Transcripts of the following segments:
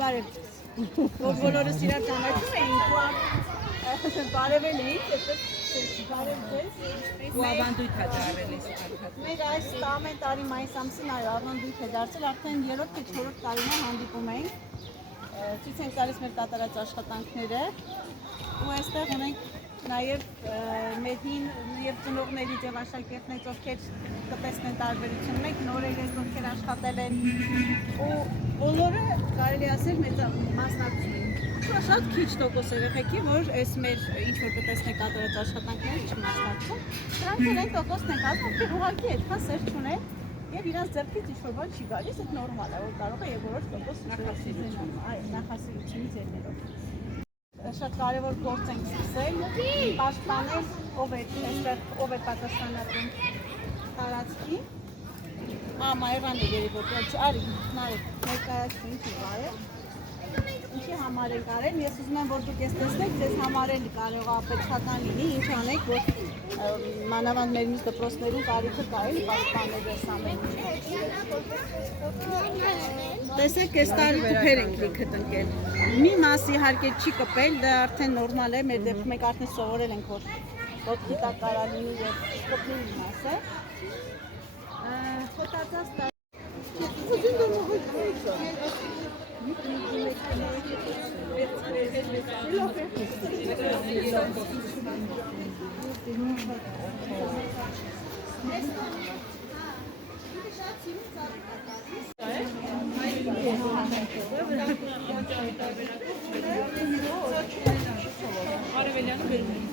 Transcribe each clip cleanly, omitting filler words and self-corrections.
բարև ձեզ։ Որ բոլորս իրար ճանաչում էինք ու բարևել էինք, այդպես բարև ձեզ։ Ու ավանդույթ է դարել էս Մեր այս ամեն տարի մայիս ամսին ավանդույթ է դարձել, արդեն 3-րդ թե 4-րդ տարին է հանդիպում ենք։ Ցույց ենք տալիս մեր կատարած աշխատանքները ու այստեղ ունենք նաև մեր հին եւ ծնողների եւ աշակերտներից, ովքեր կտեսնեն տարբերություն, մենք նորեր ենք, ովքեր աշխատել են ու բոլորը կարելի ասել մեծ մասնակցում են։ Շատ քիչ տոկոս երեխեքի, որ այս մեր ինչ որ կտեսնեք կատարած աշխատանքները չմասնակցում, դրանք էլ այն տոկոսն են կազմում, ովքեր ուղղակի այդքան սեր չունեն եւ իրանց ձեռքից ինչ որ բան չի գալիս, այդ նորմալ է, որ կարող է եւ որոշ տոկոս նախասիրությունից ելնելով։ Շատ կարևոր գործ ենք սկսել, պաշտպանել ով է պատասխանատուն տարածքի։ Մայրան է երևի, արի, նայեք, ներկայացնում ինչի բարև։ Ինչի համար ենք արել, ես ուզում եմ, որ դուք ես տեսնեք, ձեզ համար էլ կարող ապեક્ષական լինի, ինչ անեք, որ մանավանդ մեր մյուս դպրոցներում կարիքը կա էլ պաշտպանել այս ամեն ինչը։ Տեսեք, այս տարի թփեր ենք լիքը տնկել։ Մի մաս իհարկե չի կպել, դա արդեն նորմալ է, մեր դեպքում մենք արդեն սովորել ենք, որ ոտքի տակ կարա լինի եւ կպնի մի մասը։ Խոտածած տարի Արևելյանը բերում են։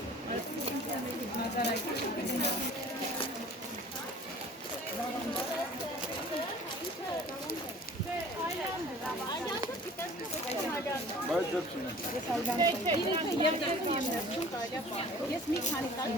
Ես մի քանի տարի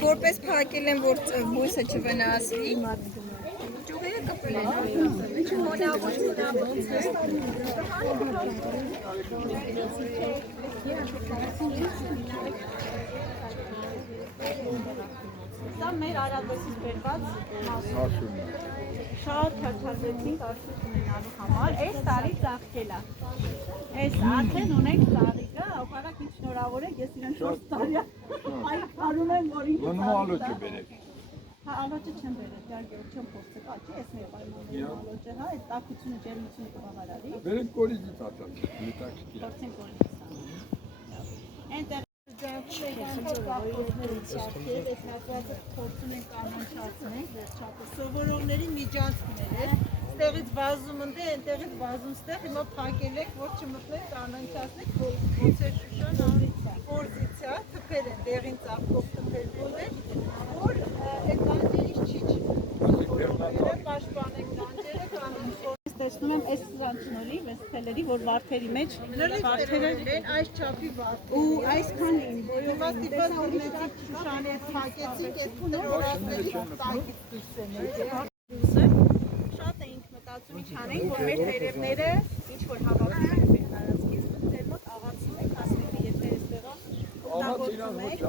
Որպես փակել են, որ բույսը չվնասվի, ճյուղերը կպել են, ինչու Սա մեր արադոսից բերված մասում է։ Շատ հրթազեցինք արդյունք ունենալու համար, այս տարի ծաղկել է։ Այս արդեն ունենք ծաղիկը, ապարակ ինչ շնորհավոր եք, ես իրեն 4 տարի այն կարում եմ, որ ինքը ծաղիկը։ Ալոճը բերեք։ Հա, ալոճը չեմ բերել, իհարկե, չեմ փորձել, աճի, ես մեր պայմաններում ալոճը, հա, այդ տաքությունը, ջերմությունը կբավարարի։ Բերեք կորիզից ատած, հետաքրքիր։ Փորձենք կորիզից այնտեղ փորձում ենք կանոնչացնել, վերջապես սովորողների միջանցքները, ստեղից վազում ընդ է, այնտեղից վազում ստեղ, հիմա փակել եք, որ չմտնեք կանոնչացնեք, ոնցեր Շուշան օրզիցիա, թփեր են, դեղին ծաղկով թփեր բոլեր, որ այդ կանջերից չի սովորողները պաշտպանեք կանջերը կանոնչով։ Տեսնում եմ այս սրանցնորի, այս թելերի, որ վարդերի մեջ վարդերը են այս չափի վարդեր։ Ու այսքան էին, որովհետև ստիպած որնեցիք Շուշանի հետ փակեցինք, այդ նորացների տակից դուրս են եկել։ Շատ էինք մտածում ինչ անենք, որ մեր տերևները ինչ որ հավաքվում են մեր տարածքից, դեր մոտ աղացնենք, ասենք եթե այստեղը օգտագործում եք։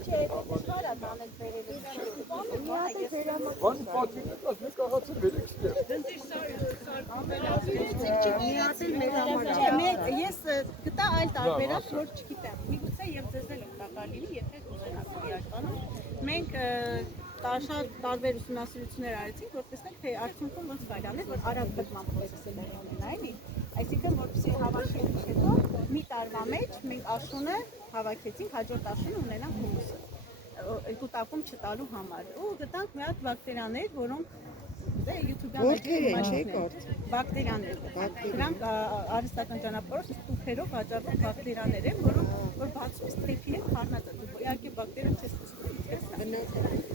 Չէ, դժվար է տանել տերևը։ Բան պատին եք, ասմեք աղացը բերեք ստեղ։ Ես գտա այլ տարբերակ, որ չգիտեմ, միգուցե եւ ձեզ էլ օգտակար լինի, եթե ուզենաք իրականում։ Մենք շատ տարբեր ուսումնասիրություններ արեցինք, որ տեսնենք, թե արդյունքում ոնց կարելի է, որ արագ փոխման process-ներ ունենա, էլի։ Այսինքն, որպեսզի հավաքելուց հետո մի տարվա մեջ մենք աշունը հավաքեցինք, հաջորդ աշունը ունենանք հումուսը, կուտակում չտալու համար։ Ու գտանք մի հատ բակտերիաներ, որոնք բակտերիաներ, դրանք արհեստական ճանապարհով թուփերով վաճառվող բակտերիաներ են, որոնք որ բացումից թեփի են խառնած, իհարկե բակտերիան չես տեսնում,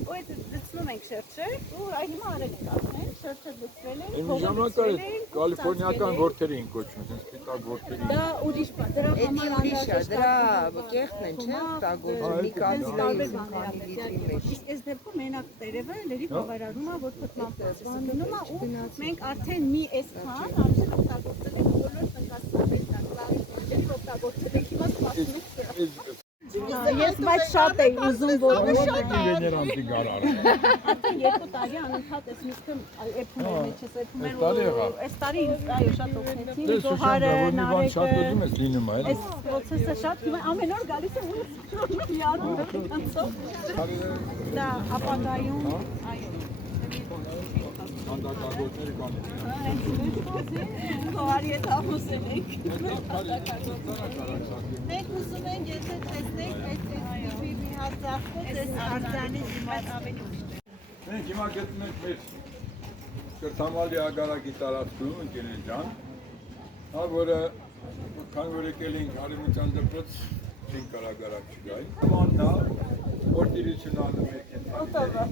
ու այդ Սկսում ենք շրջել ու այ հիմա արեք կացնենք, շրջը լուծվել են, Իմ ժամանակը կալիֆոռնիական որդերի են կոչում, այսպես սպիտակ որդերի։ դա ուրիշ բան, դրա համար ուրիշ է, դրա կեղտն են, չէ՞, տագոջը մի կազլայի քանի լիտրի մեջ։ Իսկ այս դեպքում մենակ տերևը լրիվ բավարարում է, որ փոթման բանում է ու մենք արդեն մի այսքան արդեն օգտագործել ենք բոլոր տնկասների օգտագործել ենք հիմա սպասում ենք Ես բայց շատ էի ուզում որ Վեներանտի գարար։ արդեն 2 տարի անընդհատ այս միտքը էփում մեջ ես էփում են այս տարի այո շատ օգնեցին Դες Գոհարը մի բան շատ Նարեկը ուզում ես լինում է, այս process-ը շատ հիմա ամեն օր գալիս եմ ու լիանում եմ կանցով դա ապագայում այո Անդակագործների բան։ Գոհարի հետ համոզել ենք Մենք ուզում ենք եթե տեսնենք այս տիպի մի հատ ծախքոց այս արձանի դիմաց ավելի Մենք հիմա գտնում ենք մեր կրթամալի ագարակի տարածքում ընկերներ ջան, հա որը քան որ եկել ենք արևմտյան դպրոց չենք կարող ագարակ չգայ։ Մաննա որ տիրություն անում եք Օտավը